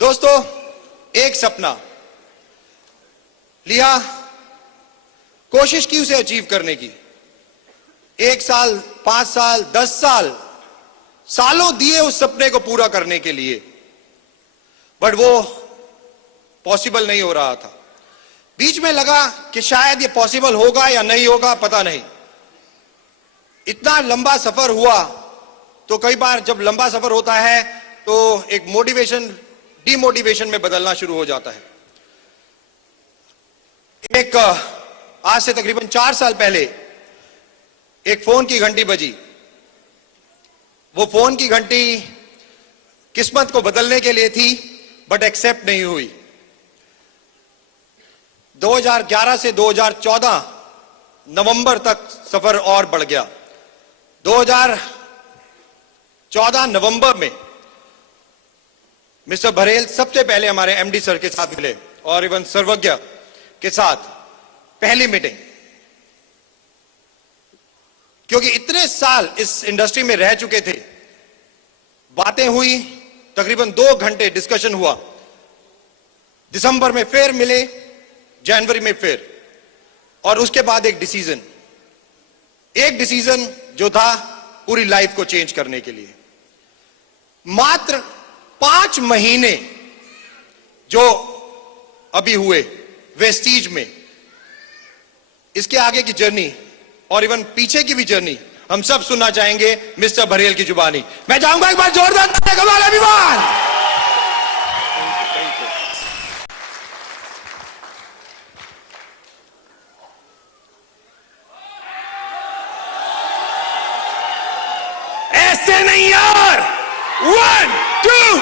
दोस्तों, एक सपना लिया, कोशिश की उसे अचीव करने की। 1 साल, 5 साल, 10 साल, सालों दिए उस सपने को पूरा करने के लिए, बट वो पॉसिबल नहीं हो रहा था। बीच में लगा कि शायद ये पॉसिबल होगा या नहीं होगा, पता नहीं। इतना लंबा सफर हुआ तो कई बार जब लंबा सफर होता है तो एक मोटिवेशन डिमोटिवेशन में बदलना शुरू हो जाता है। आज से तकरीबन 4 साल पहले एक फोन की घंटी बजी। वो फोन की घंटी किस्मत को बदलने के लिए थी, बट एक्सेप्ट नहीं हुई। 2011 से 2014 नवंबर तक सफर और बढ़ गया। 2014 नवंबर में मिस्टर बरेल सबसे पहले हमारे एमडी सर के साथ मिले और इवन सर्वज्ञ के साथ पहली मीटिंग। क्योंकि इतने साल इस इंडस्ट्री में रह चुके थे, बातें हुई, तकरीबन 2 घंटे डिस्कशन हुआ। दिसंबर में फिर मिले, जनवरी में फिर, और उसके बाद एक डिसीजन जो था पूरी लाइफ को चेंज करने के लिए। मात्र 5 महीने जो अभी हुए वेस्टीज में, इसके आगे की जर्नी और इवन पीछे की भी जर्नी हम सब सुनना चाहेंगे मिस्टर बरेल की जुबानी। मैं चाहूंगा एक बार जोरदार कमाल अभिमान। ऐसे नहीं यार। 1 2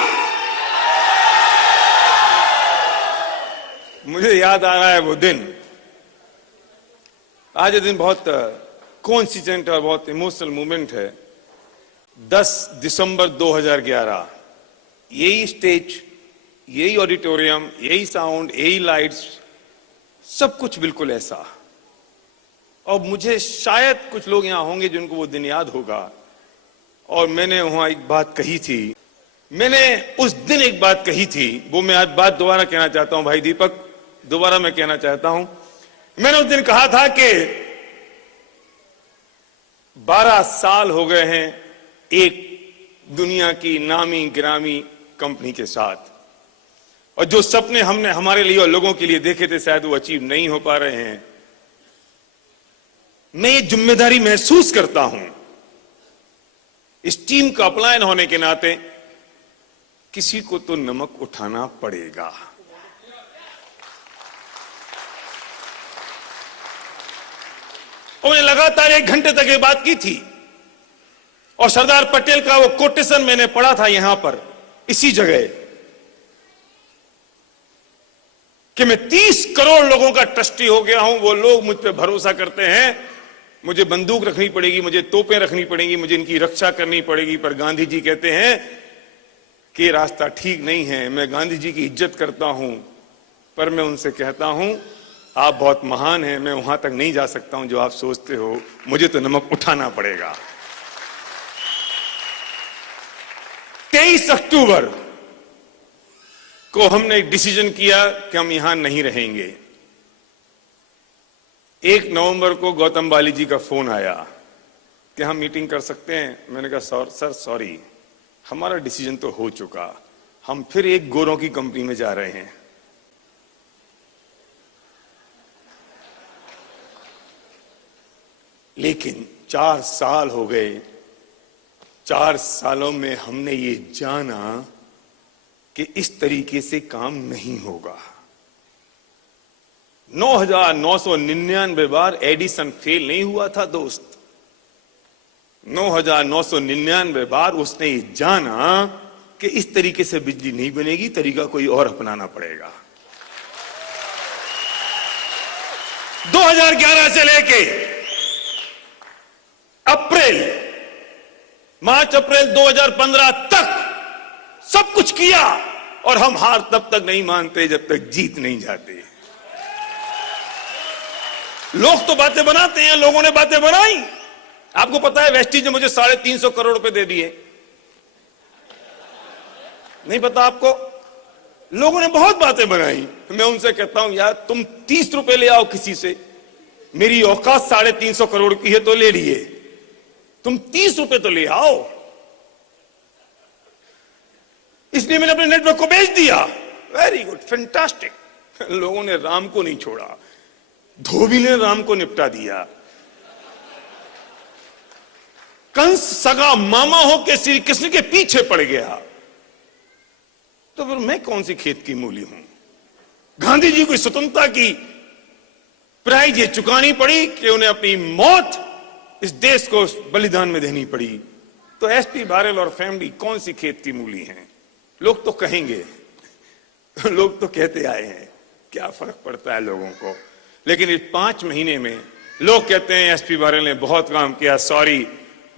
मुझे याद आ रहा है वो दिन। आज ये दिन बहुत कोइंसिडेंट और बहुत इमोशनल मोमेंट है। 10 दिसंबर 2011, यही स्टेज, यही ऑडिटोरियम, यही साउंड, यही लाइट्स, सब कुछ बिल्कुल ऐसा। और मुझे शायद कुछ लोग यहां होंगे जिनको वो दिन याद होगा। और मैंने वहां एक बात कही थी, मैंने उस दिन एक बात कही थी, वो मैं आज बात दोबारा कहना चाहता हूं। भाई दीपक, दोबारा मैं कहना चाहता हूं। मैंने उस दिन कहा था कि 12 साल हो गए हैं एक दुनिया की नामी गिरामी कंपनी के साथ, और जो सपने हमने हमारे लिए और लोगों के लिए देखे थे शायद वो अचीव नहीं हो पा रहे हैं। मैं ये जिम्मेदारी महसूस करता हूं, इस टीम का अपलायन होने के नाते किसी को तो नमक उठाना पड़ेगा। और मैंने लगातार 1 घंटे तक ये बात की थी, और सरदार पटेल का वो कोटेशन मैंने पढ़ा था यहां पर इसी जगह कि मैं 30 करोड़ लोगों का ट्रस्टी हो गया हूं। वो लोग मुझ पे भरोसा करते हैं, मुझे बंदूक रखनी पड़ेगी, मुझे तोपें रखनी पड़ेंगी, मुझे इनकी रक्षा करनी पड़ेगी। पर गांधी जी कहते हैं कि ये रास्ता ठीक नहीं है। मैं गांधी जी की इज्जत करता हूं, पर मैं उनसे कहता हूं आप बहुत महान हैं, मैं वहां तक नहीं जा सकता हूं जो आप सोचते हो, मुझे तो नमक उठाना पड़ेगा। 23 अक्टूबर को हमने एक डिसीजन किया कि हम यहां नहीं रहेंगे। 1 नवंबर को गौतम बाली जी का फोन आया कि हम मीटिंग कर सकते हैं। मैंने कहा सर सॉरी, हमारा डिसीजन तो हो चुका, हम फिर एक गोरों की कंपनी में जा रहे हैं। लेकिन 4 साल हो गए, 4 सालों में हमने ये जाना कि इस तरीके से काम नहीं होगा। 9,999 बार एडिसन फेल नहीं हुआ था दोस्त। 9,999 बार उसने ये जाना कि इस तरीके से बिजली नहीं बनेगी, तरीका कोई और अपनाना पड़ेगा। 2011 से लेके मार्च अप्रैल 2015 तक सब कुछ किया, और हम हार तब तक नहीं मानते जब तक जीत नहीं जाते। लोग तो बातें बनाते हैं, लोगों ने बातें बनाई। आपको पता है वेस्टीज ने मुझे 350 करोड़ रुपए दे दिए, नहीं पता आपको? लोगों ने बहुत बातें बनाई। मैं उनसे कहता हूं यार तुम 30 रुपए ले आओ किसी से, मेरी औकात 350 करोड़ की है तो ले लिए, तुम 30 रुपए तो ले आओ। इसलिए मैंने अपने नेटवर्क को बेच दिया। Very good, fantastic. लोगों ने राम को नहीं छोड़ा, धोबी ने राम को निपटा दिया। कंस सगा मामा हो के श्री कृष्ण के पीछे पड़ गया, तो फिर मैं कौन सी खेत की मूली हूं? गांधी जी को स्वतंत्रता की प्राइज ये चुकानी पड़ी कि उन्हें अपनी मौत इस देश को बलिदान में देनी पड़ी। तो एसपी बारेल और फैमिली कौन सी खेत की मूली हैं? लोग तो कहेंगे, लोग तो कहते आए हैं, क्या फर्क पड़ता है लोगों को। लेकिन इस 5 महीने में लोग कहते हैं एसपी बारेल ने बहुत काम किया। सॉरी,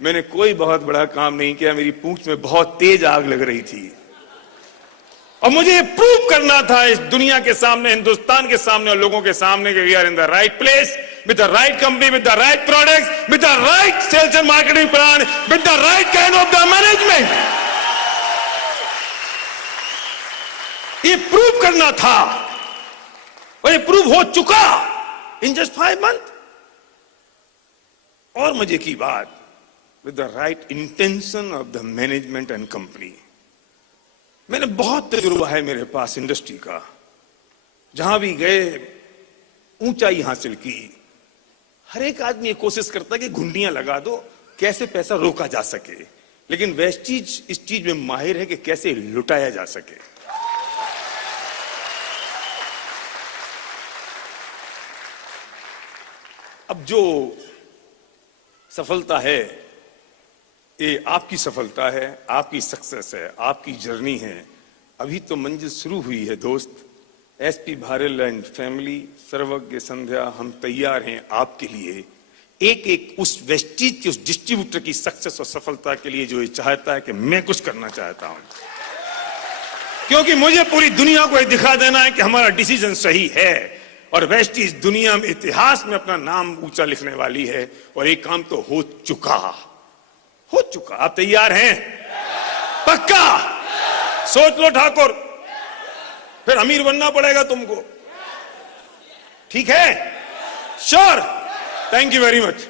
मैंने कोई बहुत बड़ा काम नहीं किया, मेरी पूंछ में बहुत तेज आग लग रही थी और मुझे प्रूव करना था इस दुनिया के सामने, हिंदुस्तान के सामने और लोगों के सामने कि we are in the right place with the right company, with the right products, with the right sales and marketing plan, with the right kind of the management. ये प्रूव करना था और ये प्रूव हो चुका इन जस्ट 5 मंथ। और मजे की बात, with the right intention of the management and company. मैंने बहुत तजुर्बा है मेरे पास इंडस्ट्री का, जहां भी गए ऊंचाई हासिल की। हर एक आदमी ये कोशिश करता है कि घुंडियां लगा दो, कैसे पैसा रोका जा सके, लेकिन वेस्टीज इस चीज में माहिर है कि कैसे लुटाया जा सके। अब जो सफलता है ये आपकी सफलता है, आपकी सक्सेस है, आपकी जर्नी है। अभी तो मंजिल शुरू हुई है दोस्त। एसपी बारेल एंड फैमिली, सर्वज्ञ संध्या, हम तैयार हैं आपके लिए। एक एक उस वेस्टीज के उस डिस्ट्रीब्यूटर की सक्सेस और सफलता के लिए जो ये चाहता है कि मैं कुछ करना चाहता हूं, क्योंकि मुझे पूरी दुनिया को ये दिखा देना है कि हमारा डिसीजन सही है और वेस्टीज दुनिया में, इतिहास में अपना नाम ऊंचा लिखने वाली है। और एक काम तो हो चुका। आप तैयार हैं? पक्का? सोच लो ठाकुर, फिर अमीर बनना पड़ेगा तुमको। ठीक है? Sure? Thank you very much.